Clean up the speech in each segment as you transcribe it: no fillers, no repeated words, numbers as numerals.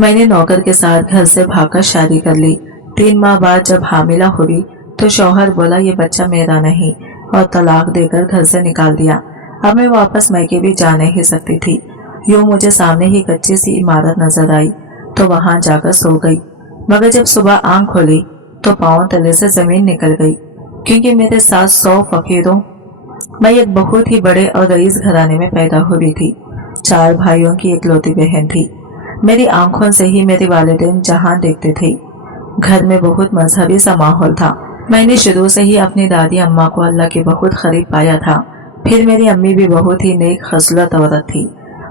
मैंने नौकर के साथ घर से भागकर शादी कर ली। 3 माह बाद जब हामिला हुई तो शौहर बोला ये बच्चा मेरा नहीं और तलाक देकर घर से निकाल दिया। अब मैं वापस मैके भी जा नहीं सकती थी। यूं मुझे सामने ही कच्ची सी इमारत नजर आई तो वहां जाकर सो गई, मगर जब सुबह आंख खोली तो पांव तले से जमीन निकल गई, क्योंकि मेरे साथ 100 फकीरों मैं एक बहुत ही बड़े और रईस घराने में पैदा हुई थी। 4 भाइयों की इकलौती बहन थी। मेरी आंखों से ही मेरे वालिदैन जहां देखते थे। घर में बहुत मजहबी सा माहौल था। मैंने शुरू से ही अपनी दादी अम्मा को अल्लाह के बहुत करीब पाया था। फिर मेरी अम्मी भी बहुत ही नेक खसलत औरत थी।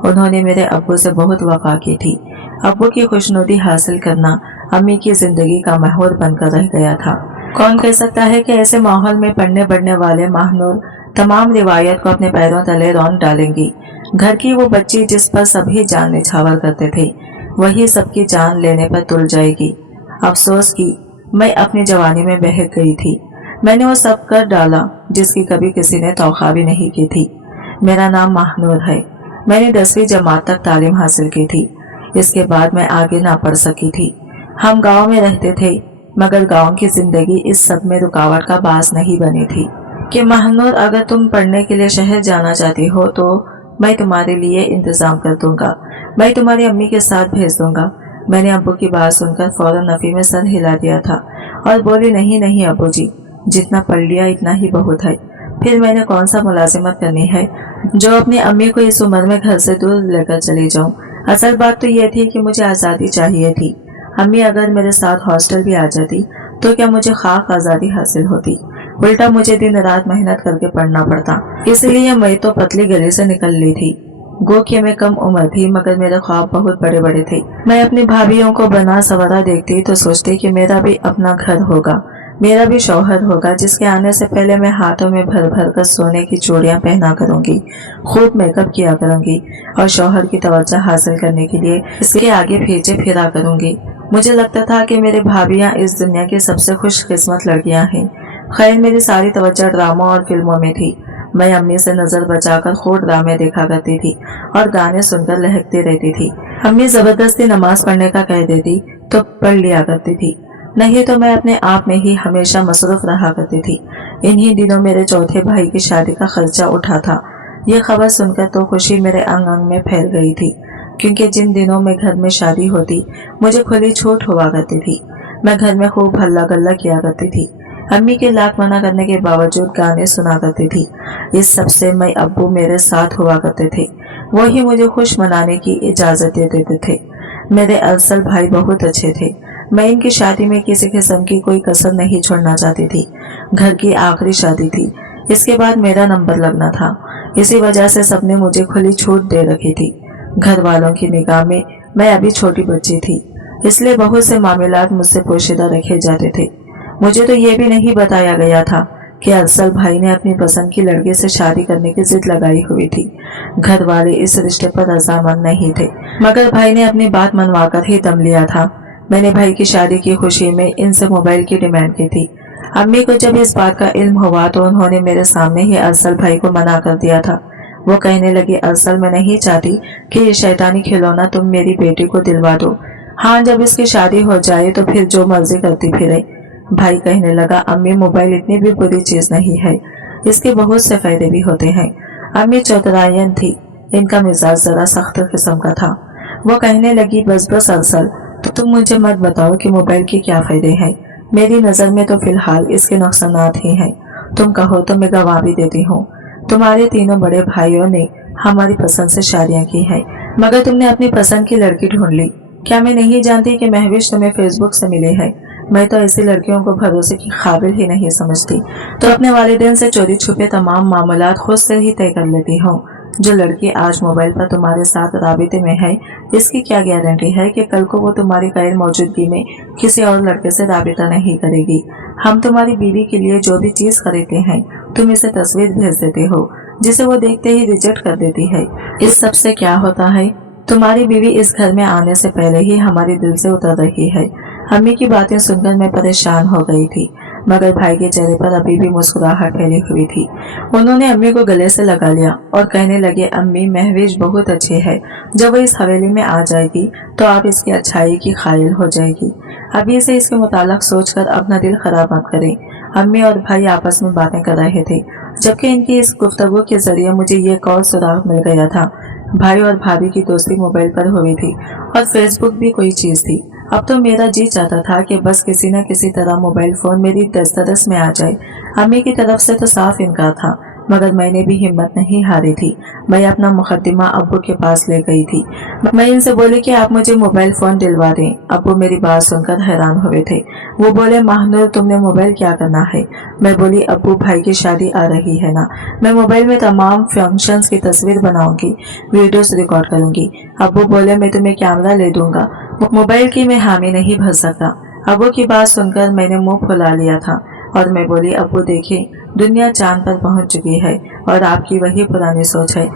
उन्होंने मेरे अब्बू से बहुत वफा की थी। अब्बू की खुशनुदी हासिल करना अम्मी की जिंदगी का महवर बनकर रह गया था। कौन कह सकता है कि ऐसे माहौल में पढ़ने बढ़ने वाले महानूर तमाम रिवायत को अपने पैरों तले रौंद डालेंगी। घर की वो बच्ची जिस पर सभी जान निछावर करते थे, वही सबकी जान लेने पर तुल जाएगी। अफसोस की मैं अपनी जवानी में बहक गई थी। मैंने वो सब कर डाला जिसकी कभी किसी ने तौखा भी नहीं की थी। मेरा नाम महानूर है। मैंने 10वीं जमात तक तालीम हासिल की थी। इसके बाद मैं आगे ना पढ़ सकी थी। हम गांव में रहते थे, मगर गांव की जिंदगी इस सब में रुकावट का बास नहीं बनी थी कि महानूर अगर तुम पढ़ने के लिए शहर जाना चाहती हो तो मैं तुम्हारे लिए इंतजाम कर दूंगा, मैं तुम्हारी अम्मी के साथ भेज दूंगा। मैंने अब्बू की बात सुनकर फौरन नफी में सर हिला दिया था और बोली नहीं नहीं अब्बू जी, जितना पढ़ लिया इतना ही बहुत है। फिर मैंने कौन सा मुलाजिमत करनी है जो अपनी अम्मी को इस उम्र में घर से दूर लेकर चली जाऊं। असल बात तो यह थी कि मुझे आज़ादी चाहिए थी। अम्मी अगर मेरे साथ हॉस्टल भी आ जाती तो क्या मुझे खाक आज़ादी हासिल होती, उल्टा मुझे दिन रात मेहनत करके पढ़ना पड़ता। इसलिए मैं तो पतली गली से निकल ली थी। गो कि मैं कम उम्र थी, मगर मेरे ख्वाब बहुत बड़े बड़े थे। मैं अपनी भाभीियों को बना सवरा देखती तो सोचती कि मेरा भी अपना घर होगा, मेरा भी शौहर होगा, जिसके आने से पहले मैं हाथों में भर भर कर सोने की चूड़ियां पहना करूंगी, खूब मेकअप किया करूंगी और शौहर की तवज्जो हासिल करने के लिए इसके आगे पीछे फिरा करूंगी। मुझे लगता था कि मेरी भाभीियां इस दुनिया की सबसे खुशकिस्मत लड़कियां हैं। खैर मेरी सारी तवज्जो ड्रामों और फिल्मों में थी। मैं अम्मी से नजर बचाकर खूब ड्रामे देखा करती थी और गाने सुनकर लहकती रहती थी। अम्मी जबरदस्ती नमाज पढ़ने का कह देती तो पढ़ लिया करती थी, नहीं तो मैं अपने आप में ही हमेशा मसरूफ रहा करती थी। इन्हीं दिनों मेरे चौथे भाई की शादी का खर्चा उठा था। ये खबर सुनकर तो खुशी मेरे अंग अंग में फैल गई थी, क्योंकि जिन दिनों में घर में शादी होती मुझे खुली छूट हुआ करती थी। मैं घर में खूब हल्ला गल्ला किया करती थी। अम्मी के लाख मना करने के बावजूद गाने सुना करती थी। इस सब से मैं अब्बू मेरे साथ हुआ करते थे, वही मुझे खुश मनाने की इजाजत दे देते थे। मेरे अरसल भाई बहुत अच्छे थे। मैं इनकी शादी में किसी किस्म की कोई कसर नहीं छोड़ना चाहती थी। घर की आखिरी शादी थी, इसके बाद मेरा नंबर लगना था। इसी वजह से सबने मुझे खुली छूट दे रखी थी। घर वालों की निगाह में मैं अभी छोटी बच्ची थी, इसलिए बहुत से मामलात मुझसे पोशीदा रखे जाते थे। मुझे तो ये भी नहीं बताया गया था कि अरसल भाई ने अपनी पसंद की लड़के से शादी करने की जिद लगाई हुई थी। घर वाले इस रिश्ते पर रजामंद नहीं थे, मगर भाई ने अपनी बात मनवाकर ही दम लिया था। मैंने भाई की शादी की खुशी में इनसे मोबाइल की डिमांड की थी। अम्मी को जब इस बात का इल्म हुआ तो उन्होंने मेरे सामने ही अरसल भाई को मना कर दिया था। वो कहने लगी, अरसल मैं नहीं चाहती कि ये शैतानी खिलौना तुम मेरी बेटी को दिलवा दो। हाँ, जब इसकी शादी हो जाए तो फिर जो मर्जी करती फिरे। भाई कहने लगा, अम्मी मोबाइल इतनी भी बुरी चीज नहीं है, इसके बहुत से फायदे भी होते हैं। अम्मी चौधरायन थी, इनका मिजाज जरा सख्त किस्म का था। वो कहने लगी, बस बस अरसल, तो तुम मुझे मत बताओ कि मोबाइल के क्या फायदे हैं। मेरी नजर में तो फिलहाल इसके नुकसानात ही हैं। तुम कहो तो मैं गवाह भी देती हूँ। तुम्हारे तीनों बड़े भाइयों ने हमारी पसंद से शादियां की हैं, मगर तुमने अपनी पसंद की लड़की ढूंढ ली। क्या मैं नहीं जानती कि महविश तुम्हें फेसबुक से मिली है? मैं तो ऐसी लड़कियों को भरोसे की काबिल ही नहीं समझती, तो अपने वालिदैन से चोरी छुपे तमाम मामलात खुद से ही तय कर लेती हूँ। जो लड़की आज मोबाइल पर तुम्हारे साथ राबिते में है, इसकी क्या गारंटी है कि कल को वो तुम्हारी गैर मौजूदगी में किसी और लड़के से राबिता नहीं करेगी। हम तुम्हारी बीवी के लिए जो भी चीज खरीदते हैं, तुम इसे तस्वीर भेज देते हो, जिसे वो देखते ही रिजेक्ट कर देती है। इस सब से क्या होता है, तुम्हारी बीवी इस घर में आने से पहले ही हमारे दिल से उतर रही है। अम्मी की बातें सुनकर मैं परेशान हो गई थी। मगर भाई के चेहरे पर अभी भी मुस्कुराहट फैली हुई थी। उन्होंने अम्मी को गले से लगा लिया और कहने लगे, अम्मी महविश बहुत अच्छी है, जब वो इस हवेली में आ जाएगी तो आप इसकी अच्छाई की कायल हो जाएगी। अभी से इसके मुताल्लिक सोचकर अपना दिल खराब मत करें। अम्मी और भाई आपस में बातें कर रहे थे, जबकि इनकी इस गुफ्तगू के जरिए मुझे ये कॉल सुराग मिल गया था। भाई और भाभी की दोस्ती मोबाइल पर हुई थी और फेसबुक भी कोई चीज थी। अब तो मेरा जी चाहता था कि बस किसी न किसी तरह मोबाइल फोन मेरी दस्तरस में आ जाए। अम्मी की तरफ से तो साफ इनकार था, मगर मैंने भी हिम्मत नहीं हारी थी। मैं अपना मुकदमा अब्बू के पास ले गई थी। मैं इनसे बोली कि आप मुझे मोबाइल फोन दिलवा दें। अब्बू मेरी बात सुनकर हैरान हुए थे। वो बोले, महानूर तुमने मोबाइल क्या करना है? मैं बोली, अब्बू भाई की शादी आ रही है ना, मैं मोबाइल में तमाम फंक्शंस की तस्वीर बनाऊंगी, वीडियोस रिकॉर्ड करूंगी। अब्बू बोले, मैं तुम्हें कैमरा ले दूंगा, मोबाइल की मैं हामी नहीं भर सकता। अब्बू की बात सुनकर मैंने मुंह फुला लिया था और मैं बोली, अब्बू देखिए, दुनिया चांद पर पहुंच चुकी है और आपकी वही पुरानी सोच है।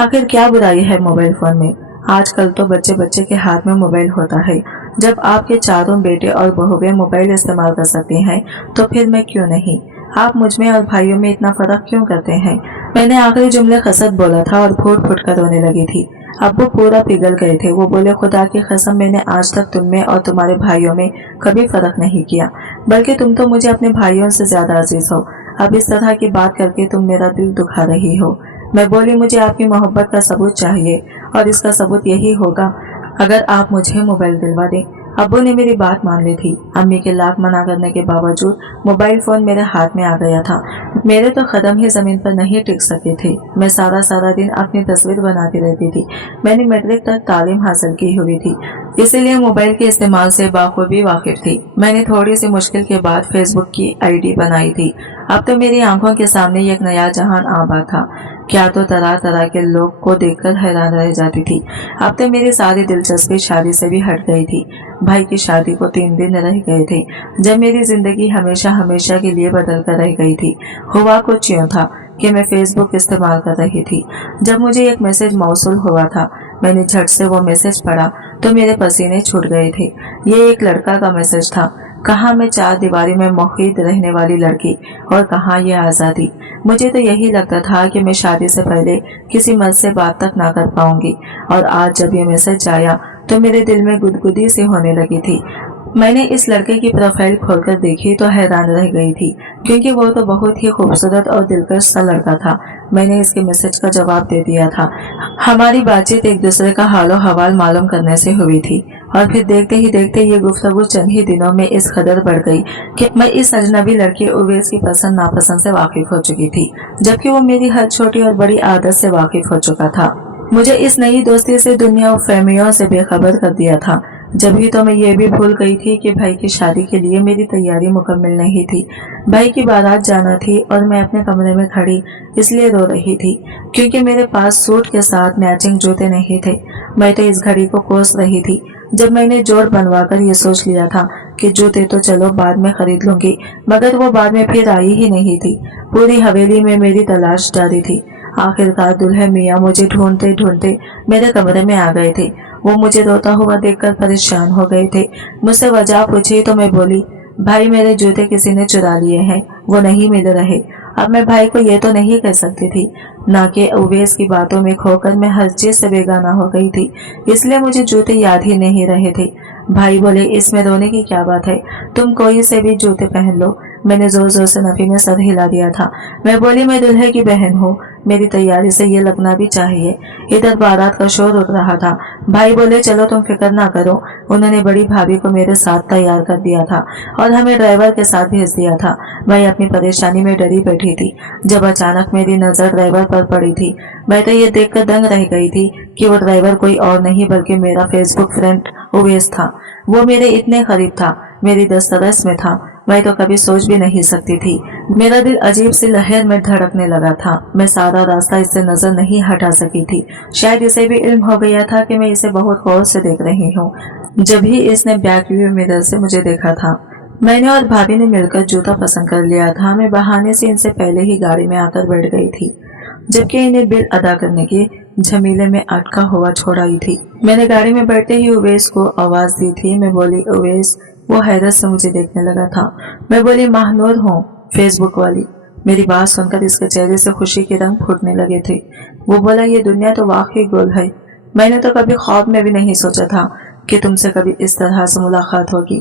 आखिर क्या बुराई है मोबाइल फोन में? आजकल तो बच्चे बच्चे के हाथ में मोबाइल होता है। जब आपके चारों बेटे और बहुएं मोबाइल इस्तेमाल कर सकते हैं तो फिर मैं क्यों नहीं? आप मुझ में और भाइयों में इतना फर्क क्यों करते हैं? मैंने आखिरी जुमले खसक बोला था और फूट फूट कर रोने लगी थी। अब्बू पूरा पिघल गए थे। वो बोले, खुदा की कसम, मैंने आज तक तुम में और तुम्हारे भाइयों में कभी फर्क नहीं किया, बल्कि तुम तो मुझे अपने भाइयों से ज्यादा अजीज हो। अब इस तरह की बात करके तुम मेरा दिल दुखा रही हो। मैं बोली, मुझे आपकी मोहब्बत का सबूत चाहिए और इसका सबूत यही होगा अगर आप मुझे मोबाइल दिलवा दें। अब्बू ने मेरी बात मान ली थी। अम्मी के लाख मना करने के बावजूद मोबाइल फोन मेरे हाथ में आ गया था। मेरे तो कदम ही जमीन पर नहीं टिक सके थे। मैं सारा दिन अपनी तस्वीर बनाती रहती थी। मैंने मैट्रिक तक तालीम हासिल की हुई थी, इसीलिए मोबाइल के इस्तेमाल से बाखूबी वाकिफ थी। मैंने थोड़ी सी मुश्किल के बाद फेसबुक की आईडी बनाई थी। अब तो मेरी आंखों के सामने एक नया जहान आबा था। क्या तो तरह तरह के लोग को देखकर हैरान रह जाती थी। अब तो मेरी सारी दिलचस्पी शादी से भी हट गई थी। भाई की शादी को 3 दिन रह गए थे, जब मेरी जिंदगी हमेशा हमेशा के लिए बदल कर रह गई थी। हुआ कुछ यूं था कि मैं फेसबुक इस्तेमाल कर रही थी जब मुझे एक मैसेज मौसूल हुआ था। मैंने झट से वो मैसेज पढ़ा तो मेरे पसीने छूट गए थे। ये एक लड़का का मैसेज था। कहाँ मैं चार दीवारी में मुक़ीद रहने वाली लड़की और कहाँ ये आज़ादी। मुझे तो यही लगता था कि मैं शादी से पहले किसी मर्द से बात तक ना कर पाऊंगी, और आज जब ये मैसेज आया तो मेरे दिल में गुदगुदी सी होने लगी थी। मैंने इस लड़के की प्रोफाइल खोलकर देखी तो हैरान रह गई थी, क्योंकि वो तो बहुत ही खूबसूरत और दिलकश सा लड़का था। मैंने इसके मैसेज का जवाब दे दिया था। हमारी बातचीत एक दूसरे का हालो हवाल मालूम करने से हुई थी, और फिर देखते ही देखते ये गुफ्तगू चंद ही दिनों में इस कदर बढ़ गई कि मैं इस अजनबी लड़के उवैस की पसंद नापसंद से वाकिफ हो चुकी थी, जबकि वो मेरी हर छोटी और बड़ी आदत से वाकिफ हो चुका था। मुझे इस नई दोस्ती से दुनिया और फहमियों से बेखबर कर दिया था। जब ही तो मैं ये भी भूल गई थी कि भाई की शादी के लिए मेरी तैयारी मुकम्मल नहीं थी। भाई की बारात जाना थी और मैं अपने कमरे में खड़ी इसलिए रो रही थी क्योंकि मेरे पास सूट के साथ मैचिंग जूते नहीं थे। मैं तो इस घड़ी को कोस रही थी जब मैंने जोड़ बनवाकर ये सोच लिया था कि जूते तो चलो बाद में खरीद लूंगी, मगर वो बाद में फिर आई ही नहीं थी। पूरी हवेली में मेरी तलाश जारी थी। आखिरकार दुल्हन मियाँ मुझे ढूंढते ढूंढते मेरे कमरे में आ गए थे। वो मुझे रोता हुआ देखकर परेशान हो गए थे। मुझसे वजह पूछी तो मैं बोली, भाई मेरे जूते किसी ने चुरा लिए हैं, वो नहीं मिल रहे। अब मैं भाई को ये तो नहीं कह सकती थी, ना कि उवैस की बातों में खोकर मैं हर चीज से बेगाना हो गई थी, इसलिए मुझे जूते याद ही नहीं रहे थे। भाई बोले, इसमें रोने की क्या बात है, तुम कोई से भी जूते पहन लो। मैंने जोर जोर से नफी में सर हिला दिया था। मैं बोली, मैं दुल्हे की बहन हूँ, मेरी तैयारी से ये लगना भी चाहिए। इधर बारात का शोर उठ रहा था। भाई बोले, चलो तुम फिक्र ना करो, उन्होंने बड़ी भाभी को मेरे साथ तैयार कर दिया था और हमें ड्राइवर के साथ भेज दिया था। मैं अपनी परेशानी में डरी बैठी थी जब अचानक मेरी नजर ड्राइवर पर पड़ी थी। मैं तो ये देखकर दंग रह गई थी कि वो ड्राइवर कोई और नहीं बल्कि मेरा फेसबुक फ्रेंड उवैस था। वो मेरे इतने करीब था, मेरी दस्तरस में था। मैं तो कभी सोच भी नहीं सकती थी। मेरा दिल अजीब सी लहर में धड़कने लगा था। मैं सारा रास्ता इससे नजर नहीं हटा सकी थी। शायद इसे भी इल्म हो गया था कि मैं इसे बहुत गौर से देख रही हूँ। जब ही इसने बैक व्यू मिरर से मुझे देखा था, मैंने और भाभी ने मिलकर जूता पसंद कर लिया था। मैं बहाने से इनसे पहले ही गाड़ी में आकर बैठ गई थी, जबकि इन्हें बिल अदा करने के झमेले में अटका हुआ छोड़ आई थी। मैंने गाड़ी में बैठते ही उवैस को आवाज दी थी। मैं बोली, उवैस वो हैरत से मुझे देखने लगा था। मैं बोली, महानूर हूँ, फेसबुक वाली। मेरी बात सुनकर इसके चेहरे से खुशी के रंग फूटने लगे थे। वो बोला, ये दुनिया तो वाकई गोल है। मैंने तो कभी ख्वाब में भी नहीं सोचा था कि तुमसे कभी इस तरह से मुलाकात होगी।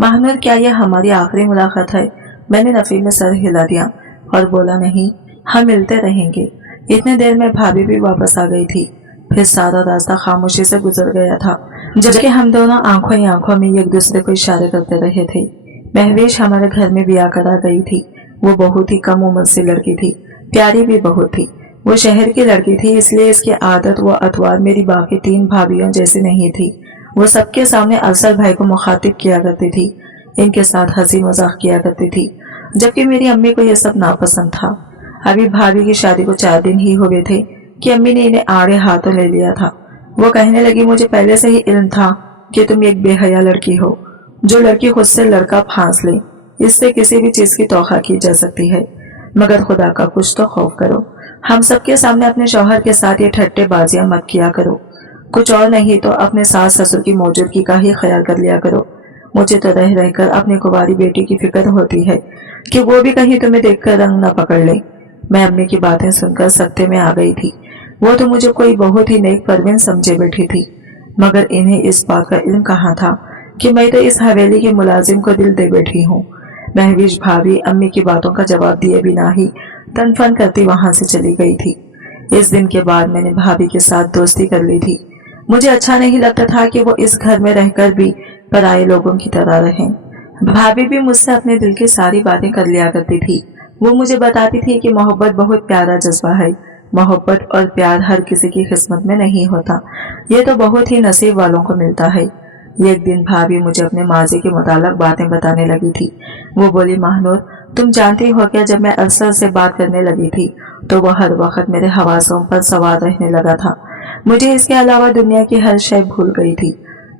महानूर, क्या यह हमारी आखिरी मुलाकात है? मैंने नफी में सर हिला दिया और बोला, नहीं, हम मिलते रहेंगे। इतने देर में भाभी भी वापस आ गई थी। फिर सारा रास्ता खामोशी से गुजर गया था, जबकि हम दोनों आंखों ही आंखों में एक दूसरे को इशारे करते रहे थे। महवेश हमारे घर में ब्याह करा गई थी। वो बहुत ही कम उम्र से लड़की थी, प्यारी भी बहुत थी। वो शहर की लड़की थी, इसलिए इसकी आदत व अतवार मेरी बाकी 3 भाभियों जैसी नहीं थी। वो सबके सामने अरसल भाई को मुखातिब किया करती थी, इनके साथ हंसी मजाक किया करती थी, जबकि मेरी अम्मी को यह सब नापसंद था। अभी भाभी की शादी को 4 दिन ही हुए थे कि अम्मी ने इन्हें आड़े हाथों ले लिया था। वो कहने लगी, मुझे पहले से ही इल्म था कि तुम एक बेहया लड़की हो। जो लड़की खुद से लड़का फांस ले, इससे किसी भी चीज की तौखा की जा सकती है, मगर खुदा का कुछ तो खौफ करो। हम सबके सामने अपने शौहर के साथ ये ठट्टेबाजियां मत किया करो। कुछ और नहीं तो अपने सास ससुर की मौजूदगी का ही ख्याल कर लिया करो। मुझे तो रह रहकर अपनी कुंवारी बेटी की फिक्र होती है कि वो भी कहीं तुम्हें देखकर रंग न पकड़ ले। मैं अम्मी की बातें सुनकर सत्ते में आ गई थी। वो तो मुझे कोई बहुत ही नेक परवीन समझे बैठी थी, मगर इन्हें इस बात का इल्म कहाँ था कि मैं तो इस हवेली के मुलाजिम को दिल दे बैठी हूँ। महवीश भाभी अम्मी की बातों का जवाब दिए बिना ही तनफन करती वहां से चली गई थी। इस दिन के बाद मैंने भाभी के साथ दोस्ती कर ली थी। मुझे अच्छा नहीं लगता था कि वो इस घर में रहकर भी पराये लोगों की तरह रहें। भाभी भी मुझसे अपने दिल की सारी बातें कर लिया करती थी। वो मुझे बताती थी कि मोहब्बत बहुत प्यारा जज्बा है। मोहब्बत और प्यार हर किसी की किस्मत में नहीं होता, ये तो बहुत ही नसीब वालों को मिलता है। एक दिन भाभी मुझे अपने माजी के मुतालिक बातें बताने लगी थी। वो बोली, महानूर, तुम जानती हो क्या, जब मैं अरसल से बात करने लगी थी तो वह हर वक्त मेरे हवासों पर सवार रहने लगा था। मुझे इसके अलावा दुनिया की हर शय भूल गई थी।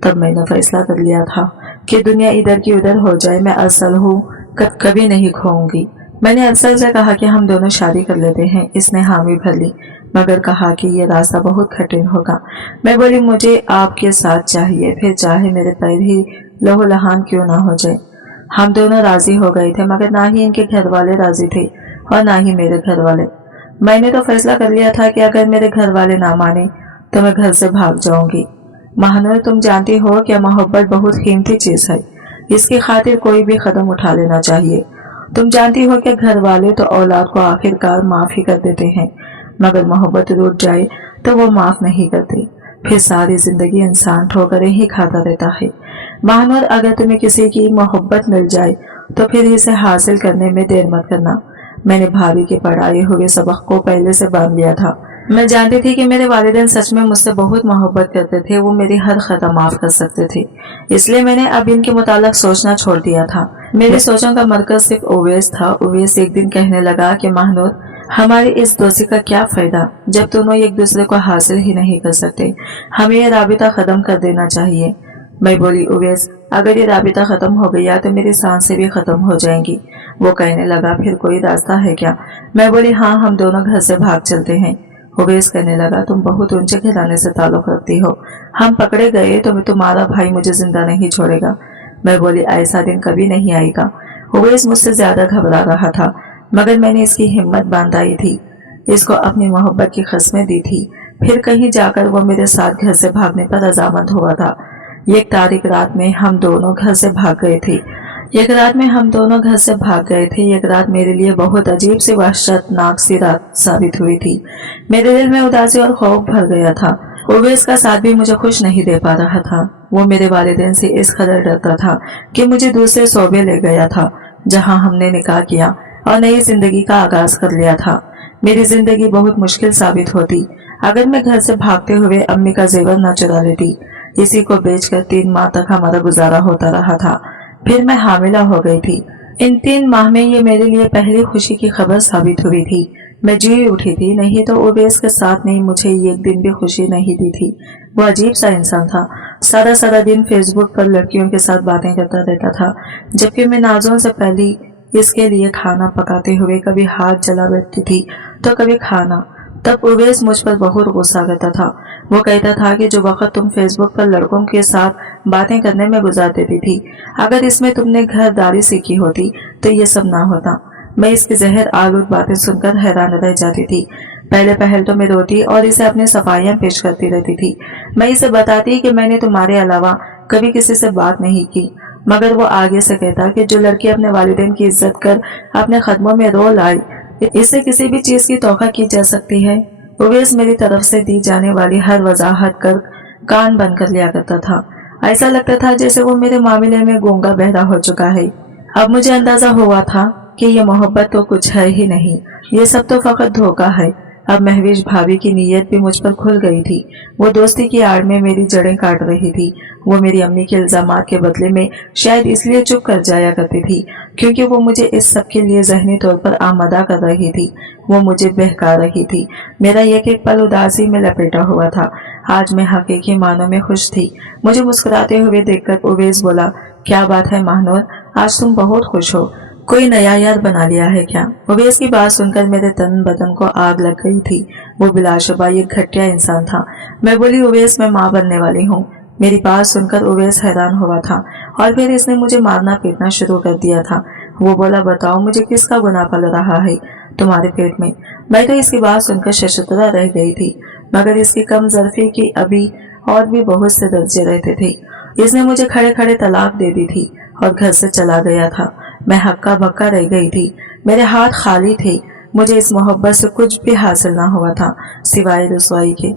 तब मैंने फैसला कर लिया था कि दुनिया इधर की उधर हो जाए, मैं अरसल हूँ, कभी नहीं खोऊंगी। मैंने अरसल से कहा कि हम दोनों शादी कर लेते हैं। इसने हामी भर ली, मगर कहा कि यह रास्ता बहुत कठिन होगा। मैं बोली, मुझे आपके साथ चाहिए, फिर चाहे मेरे पैर ही लहू लहान क्यों ना हो जाए। हम दोनों राजी हो गए थे, मगर ना ही इनके घर वाले राजी थे और ना ही मेरे घर वाले। मैंने तो फैसला कर लिया था कि अगर मेरे घर वाले ना माने तो मैं घर से भाग जाऊंगी। महानूर, तुम जानती हो कि मोहब्बत बहुत कीमती चीज है, इसकी खातिर कोई भी कदम उठा लेना चाहिए। तुम जानती हो कि घर वाले तो औलाद को आखिरकार माफ ही कर देते हैं, मगर मोहब्बत रूठ जाए तो वो माफ नहीं करते। फिर सारी जिंदगी इंसान ठोकरें ही खाता रहता है। महानूर, अगर तुम्हें किसी की मोहब्बत मिल जाए तो फिर इसे हासिल करने में देर मत करना। मैंने भाभी के पढ़ाए हुए सबक को पहले से बांध लिया था। मैं जानती थी कि मेरे वालिदैन सच में मुझसे बहुत मोहब्बत करते थे, वो मेरी हर खता माफ कर सकते थे, इसलिए मैंने अब इनके मुतालिक सोचना छोड़ दिया था। मेरी सोचों का मरकज सिर्फ उवैस था। उवैस एक दिन कहने लगा कि महानूर, हमारी इस दोस्ती का क्या फायदा जब दोनों एक दूसरे को हासिल ही नहीं कर सकते। हमें यह राबिता खत्म कर देना चाहिए। मैं बोली, उवैस, अगर ये राबिता खत्म हो गया तो मेरी सांसें भी खत्म हो जाएंगी। वो कहने लगा, फिर कोई रास्ता है क्या? मैं बोली, हाँ, हम दोनों घर से भाग चलते हैं। उवैस कहने लगा, तुम बहुत ऊंचे घराने से ताल्लुक रखती हो, हम पकड़े गए तो तुम्हारा भाई मुझे जिंदा नहीं छोड़ेगा। मैं बोली, ऐसा दिन कभी नहीं आएगा। उवैस मुझसे ज्यादा घबरा रहा था, मगर मैंने इसकी हिम्मत बांधाई थी, इसको अपनी मोहब्बत की कसमें दी थी। फिर कहीं जाकर वो मेरे साथ घर से भागने पर रजामंद हुआ था। एक तारीख रात में हम दोनों घर से भाग गए थे। एक रात मेरे लिए बहुत अजीब सी वहशतनाक सी रात साबित हुई थी। मेरे दिल में उदासी और खौफ भर गया था। उवैस का साथ भी मुझे खुश नहीं दे पा रहा था। वो मेरे वालिदैन से इस कदर डरता था कि मुझे दूसरे शोबे ले गया था, जहां हमने निकाह किया और नई जिंदगी का आगाज कर लिया था। मेरी जिंदगी बहुत मुश्किल साबित होती अगर मैं घर से भागते हुए अम्मी का जेवर न चुरा लेती। इसी को बेचकर 3 माह तक हमारा गुजारा होता रहा था। फिर मैं हामिला हो गई थी। इन 3 माह में ये मेरे लिए पहली खुशी की खबर साबित हुई थी। मैं जी उठी थी, नहीं तो उवैस के साथ ने मुझे एक दिन भी खुशी नहीं दी थी। वो अजीब सा इंसान था, सारा दिन फेसबुक पर लड़कियों के साथ बातें करता रहता था, जबकि मैं नाज़ों से पहली इसके लिए खाना पकाते हुए कभी हाथ जला बैठती थी तो कभी खाना। तब उवैस मुझ पर बहुत गुस्सा करता था। वो कहता था कि जो वक्त तुम फेसबुक पर लड़कों के साथ बातें करने में गुजार देती थी। अगर इसमें तुमने घरदारी सीखी होती तो ये सब ना होता। मैं इसकी जहर आलूद बातें सुनकर हैरान रह जाती थी। पहले पहल तो मैं रोती और इसे अपनी सफाइयां पेश करती रहती थी। मैं इसे बताती कि मैंने तुम्हारे अलावा कभी किसी से बात नहीं की, मगर वो आगे से कहता कि जो लड़की अपने वालिदैन की इज्जत कर अपने कदमों में रो लाई, इससे किसी भी चीज की तौखा की जा सकती है। उवैस मेरी तरफ से दी जाने वाली हर वजाहत कर कान बंद कर लिया करता था। ऐसा लगता था जैसे वो मेरे मामले में गूंगा बहरा हो चुका है। अब मुझे अंदाजा हुआ था कि ये मोहब्बत तो कुछ है ही नहीं, ये सब तो फकत धोखा है। अब महवीश भाभी की नीयत भी मुझ पर खुल गई थी। वो दोस्ती की आड़ में मेरी जड़ें काट रही थी। वो मेरी अम्मी के इल्जामात के बदले में शायद इसलिए चुप कर जाया करती थी क्योंकि वो मुझे इस सब के लिए जहनी तौर पर आमादा कर रही थी। वो मुझे बहका रही थी। मेरा एक एक पल उदासी में लपेटा हुआ था। आज मैं हकीकी मानों में खुश थी। मुझे मुस्कुराते हुए देखकर उवैस बोला, क्या बात है महानूर, आज तुम बहुत खुश हो, कोई नया यार बना लिया है क्या? उवैस की बात सुनकर मेरे तन बदन को आग लग गई थी। वो बिलाशुबा एक घटिया इंसान था। मैं बोली, उवैस मैं माँ बनने वाली हूँ। मेरी बात सुनकर उवैस हैरान हुआ था और फिर इसने मुझे मारना पीटना शुरू कर दिया था। वो बोला, बताओ मुझे किसका गुनाह पल रहा है तुम्हारे पेट में? मैं तो इसकी बात सुनकर शशतरा रह गई थी, मगर इसकी कम ज़र्फी की अभी और भी बहुत से दर्जे रहते थे। इसने मुझे खड़े खड़े तलाक दे दी थी और घर से चला गया था। मैं हक्का बक्का रह गई थी। मेरे हाथ खाली थे। मुझे इस मोहब्बत से कुछ भी हासिल ना हुआ था सिवाय रुसवाई के।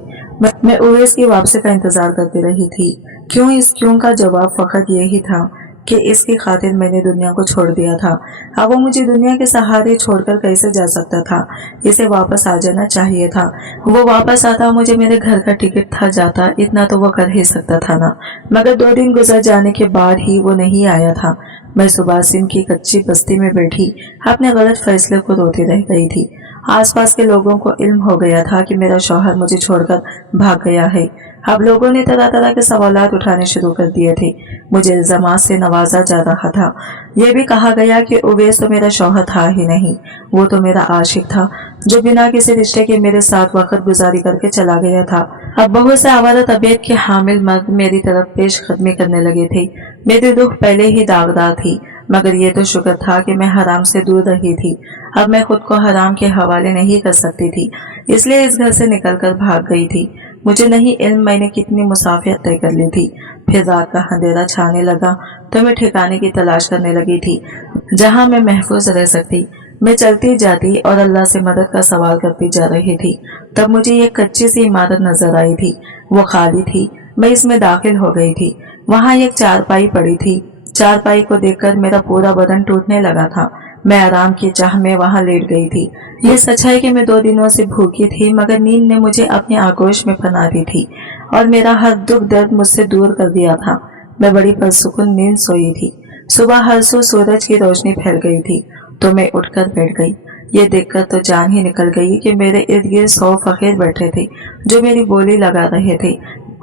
मैं उवैस की वापसी का इंतजार करती रही थी। क्यों इस क्यों का जवाब फकत यही था कि इसकी खातिर मैंने दुनिया को छोड़ दिया था। अब वो मुझे दुनिया के सहारे छोड़कर कैसे जा सकता था? इसे वापस आ जाना चाहिए था। वो वापस आता, मुझे मेरे घर का टिकट था जाता, इतना तो वो कर ही सकता था ना। मगर 2 दिन गुजर जाने के बाद ही वो नहीं आया था। मैं सुबासिम की कच्ची बस्ती में बैठी अपने गलत फैसले को रोती रह गई थी। आसपास के लोगों को इल्म हो गया था कि मेरा शौहर मुझे छोड़कर भाग गया है। अब लोगों ने तरह तरह के सवालात उठाने शुरू कर दिए थे। मुझे इल्जामात से नवाजा जा रहा था। यह भी कहा गया कि उवैस तो मेरा शौहर था ही नहीं, वो तो मेरा आशिक था जो बिना किसी रिश्ते के मेरे साथ वक्त गुजारी करके चला गया था। अब बहुत से आवारा तबीयत के हामिल मर्द मेरी तरफ पेश कदमी करने लगे थे। मेरी रूह पहले ही दागदार थी, मगर ये तो शुक्र था कि मैं हराम से दूर रही थी। अब मैं खुद को हराम के हवाले नहीं कर सकती थी, इसलिए इस घर से निकलकर भाग गई थी। मुझे नहीं इल्म मैंने कितनी मुसाफियत तय कर ली थी। फिर रात का अंधेरा छाने लगा तो मैं ठिकाने की तलाश करने लगी थी जहां मैं महफूज रह सकती। मैं चलती जाती और अल्लाह से मदद का सवाल करती जा रही थी। तब मुझे एक कच्ची सी इमारत नजर आई थी। वो खाली थी। मैं इसमें दाखिल हो गई थी। वहां एक चारपाई पड़ी थी। चारपाई को देखकर मेरा पूरा बदन टूटने लगा था। मैं आराम की चाह में वहां लेट गई थी। ये सच है कि मैं 2 दिनों से भूखी थी, मगर नींद ने मुझे अपनी आगोश में पना दी थी और मेरा हर दुख दर्द मुझसे दूर कर दिया था। मैं बड़ी परसुकून नींद सोई थी। सुबह हर सू सूरज की रोशनी फैल गई थी तो मैं उठकर बैठ गई। ये देखकर तो जान ही निकल गई कि मेरे इर्द गिर्द 100 फकीर बैठे थे जो मेरी बोली लगा रहे थे।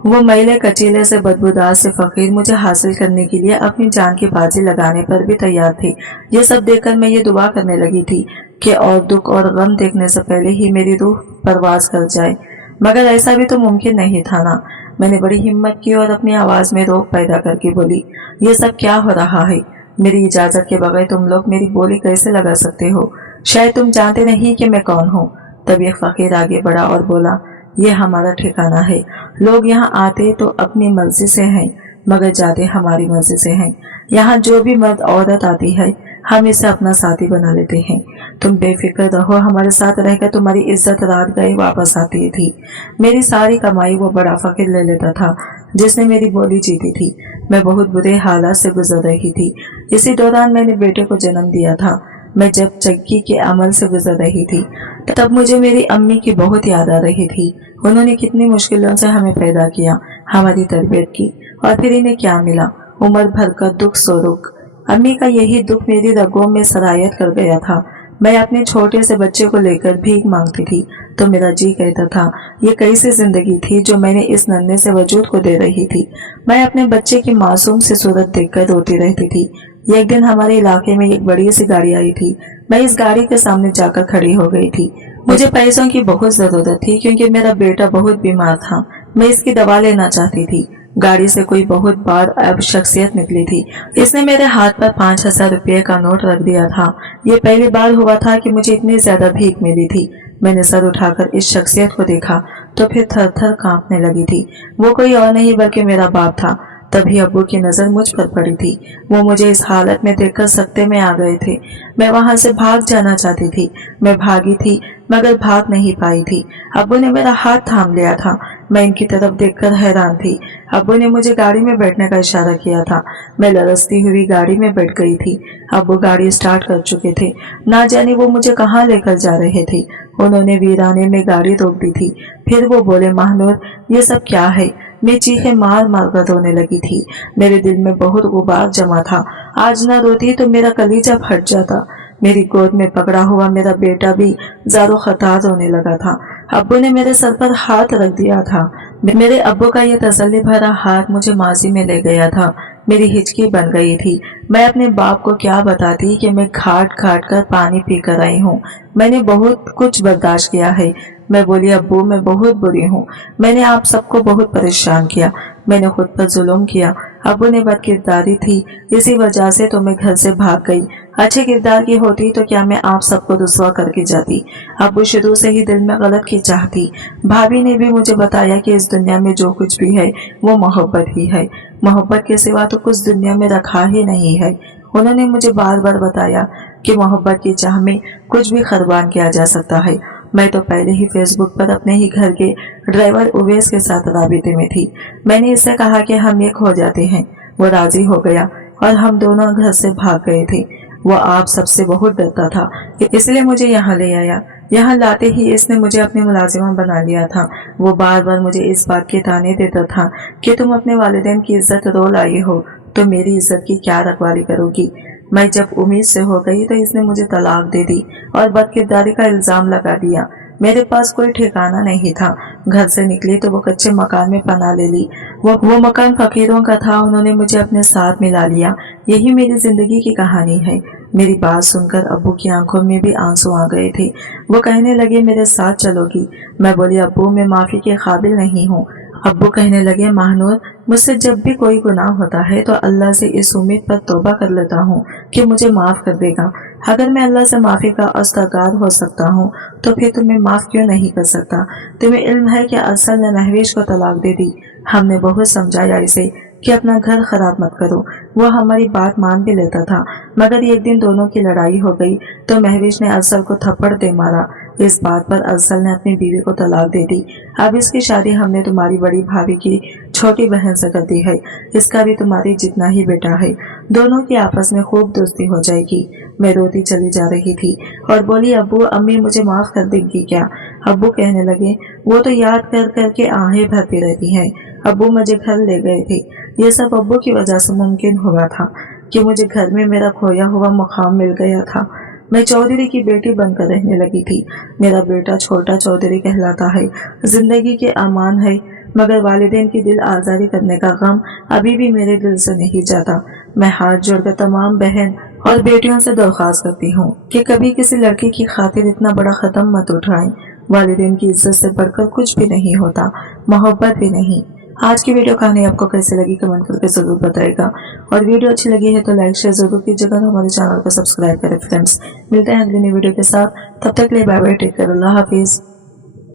वो मैले कचीले से बदबूदार से फकीर मुझे हासिल करने के लिए अपनी जान की बाजी लगाने पर भी तैयार थे। ये सब देखकर मैं ये दुआ करने लगी थी कि और दुख और गम देखने से पहले ही मेरी रूह परवाज कर जाए, मगर ऐसा भी तो मुमकिन नहीं था ना। मैंने बड़ी हिम्मत की और अपनी आवाज में रोक पैदा करके बोली, ये सब क्या हो रहा है? मेरी इजाजत के बगैर तुम लोग मेरी बोली कैसे लगा सकते हो? शायद तुम जानते नहीं कि मैं कौन हूँ। तब एक फकीर आगे बढ़ा और बोला, ये हमारा ठिकाना है। लोग यहाँ आते तो अपनी मर्जी से हैं, मगर जाते हमारी मर्जी से हैं। यहाँ जो भी मर्द औरत आती है हम इसे अपना साथी बना लेते हैं। तुम बेफिक्र रहो, हमारे साथ रहकर तुम्हारी इज्जत रात गए वापस आती थी। मेरी सारी कमाई वो बड़ा फकीर ले लेता था जिसने मेरी बोली जीती थी। मैं बहुत बुरे हालात से गुजर रही थी। इसी दौरान मैंने बेटे को जन्म दिया था। मैं जब चक्की के अमल से गुजर रही थी तब मुझे मेरी अम्मी की बहुत याद आ रही थी। उन्होंने कितनी मुश्किलों से हमें पैदा किया, हमारी तरबियत की, और फिर इन्हें क्या मिला? उम्र भर का दुख सोरुख। अम्मी का यही दुख मेरी रगों में सरायत कर गया था। मैं अपने छोटे से बच्चे को लेकर भीख मांगती थी तो मेरा जी कहता था ये कैसी जिंदगी थी जो मैंने इस नन्हे से वजूद को दे रही थी। मैं अपने बच्चे की मासूम सी सूरत देखकर रोती रहती थी। एक दिन हमारे इलाके में एक बड़ी सी गाड़ी आई थी। मैं इस गाड़ी के सामने जाकर खड़ी हो गई थी। मुझे पैसों की बहुत जरूरत थी क्योंकि मेरा बेटा बहुत बीमार था। मैं इसकी दवा लेना चाहती थी। गाड़ी से कोई बहुत बार अब शख्सियत निकली थी। इसने मेरे हाथ पर 5,000 रुपये का नोट रख दिया था। ये पहली बार हुआ था कि मुझे इतनी ज्यादा भीख मिली थी। मैंने सर उठाकर इस शख्सियत को देखा तो फिर थर थर कांपने लगी थी। वो कोई और नहीं बल्कि मेरा बाप था। तभी अब्बू की नजर मुझ पर पड़ी थी। वो मुझे इस हालत में देखकर सकते में आ गए थे। मैं वहां से भाग जाना चाहती थी। मैं भागी थी मगर भाग नहीं पाई थी। अब्बू ने मेरा हाथ थाम लिया था। मैं इनकी तरफ देखकर हैरान थी। अब्बू ने मुझे गाड़ी में बैठने का इशारा किया था। मैं लरसती हुई गाड़ी में बैठ गई थी। अब्बू गाड़ी स्टार्ट कर चुके थे। ना जाने वो मुझे कहाँ लेकर जा रहे थे। उन्होंने वीराने में गाड़ी रोक दी थी। फिर वो बोले, महानूर ये सब क्या है? मैं चीखें मार मार कर रोने लगी थी। मेरे दिल में बहुत गुबार जमा था। आज ना रोती तो मेरा कलीजा फट जाता। मेरी गोद में पकड़ा हुआ मेरा बेटा भी जारो खतार रोने लगा था। अब्बू ने मेरे सर पर हाथ रख दिया था। मेरे अब्बू का यह तसल्ली भरा हाथ मुझे माजी में ले गया था। मेरी हिचकी बन गई थी। मैं अपने बाप को क्या बताती कि मैं घाट घाट कर पानी पी कर आई हूँ। मैंने बहुत कुछ बर्दाश्त किया है। मैं बोली, अब्बू मैं बहुत बुरी हूँ। मैंने आप सबको बहुत परेशान किया। मैंने खुद पर जुल्म किया। अब्बू ने बदकिरदारी थी, इसी वजह से तो मैं घर से भाग गई। अच्छे किरदार की होती तो क्या मैं आप सबको रुसवा करके जाती। अब्बू शुरू से ही दिल में गलत की चाहती। भाभी ने भी मुझे बताया कि इस दुनिया में जो कुछ भी है वो मोहब्बत ही है। मोहब्बत के सिवा तो कुछ दुनिया में रखा ही नहीं है। उन्होंने मुझे बार बार बताया कि मोहब्बत की चाह में कुछ भी कुर्बान किया जा सकता है। मैं तो पहले ही फेसबुक पर अपने ही घर के ड्राइवर उवैस के साथ राबिते में थी। मैंने इससे कहा कि हम एक हो जाते हैं। वो राजी हो गया और हम दोनों घर से भाग गए थे। वो आप सबसे बहुत डरता था, इसलिए मुझे यहाँ ले आया। यहाँ लाते ही इसने मुझे अपनी मुलाजिमा बना लिया था। वो बार बार मुझे इस बात के ताने देता था कि तुम अपने वालिदैन की इज्जत रो लाई हो तो मेरी इज्जत की क्या रखवाली करोगी। मैं जब उम्मीद से हो गई तो इसने मुझे तलाक दे दी और बदकिरदारी का इल्जाम लगा दिया। मेरे पास कोई ठिकाना नहीं था। घर से निकली तो वो कच्चे मकान में पनाह ले ली। वो मकान फकीरों का था। उन्होंने मुझे अपने साथ मिला लिया। यही मेरी जिंदगी की कहानी है। मेरी बात सुनकर अब्बू की आंखों में भी आंसू आ गए थे। वो कहने लगे, मेरे साथ चलोगी? मैं बोली, अब्बू मैं माफी के काबिल नहीं हूँ। अब्बू कहने लगे, महानूर मुझसे जब भी कोई गुनाह होता है तो अल्लाह से इस उम्मीद पर तौबा कर लेता हूँ कि मुझे माफ कर देगा। अगर मैं अल्लाह से माफी का अस्तगार हो सकता हूँ तो फिर तुम्हें माफ क्यों नहीं कर सकता? तुम्हें इल्म है कि अरसल ने महवेश को तलाक दे दी। हमने बहुत समझाया इसे कि अपना घर खराब मत करो। वो हमारी बात मान भी लेता था, मगर एक दिन दोनों की लड़ाई हो गई तो महवेश ने अरसल को थप्पड़ दे मारा। इस बात पर अरसल ने अपनी बीवी को तलाक दे दी। अब इसकी शादी हमने तुम्हारी बड़ी भाभी की छोटी बहन से कर दी है। इसका भी तुम्हारी जितना ही बेटा है। दोनों की आपस में खूब दोस्ती हो जाएगी। मैं रोती चली जा रही थी और बोली, अब्बू अम्मी मुझे माफ कर देंगी क्या? अब्बू कहने लगे, वो तो याद कर करके आहें भरती रहती हैं। अब्बू मुझे घर ले गए थे। ये सब अब्बू की वजह से मुमकिन हुआ था कि मुझे घर में मेरा खोया हुआ मुकाम मिल गया था। मैं चौधरी की बेटी बनकर रहने लगी थी। मेरा बेटा छोटा चौधरी कहलाता है। जिंदगी के अमान है, मगर वालिदैन की दिल आजारी करने का गम अभी भी मेरे दिल से नहीं जाता। मैं हाथ जोड़कर तमाम बहन और बेटियों से दरख्वास्त करती हूँ कि कभी किसी लड़की की खातिर इतना बड़ा कदम मत उठाएं। वालिदैन की इज्जत से बढ़कर कुछ भी नहीं होता, मोहब्बत भी नहीं। आज की वीडियो कहानी आपको कैसी लगी कमेंट करके जरूर बताएगा और वीडियो अच्छी लगी है तो लाइक शेयर जरूर कीजिएगा और हमारे चैनल को सब्सक्राइब करें फ्रेंड्स। मिलते हैं अगली नई वीडियो के साथ, तब तक के लिए बाय बाय, टेक केयर, अल्लाह हाफिज।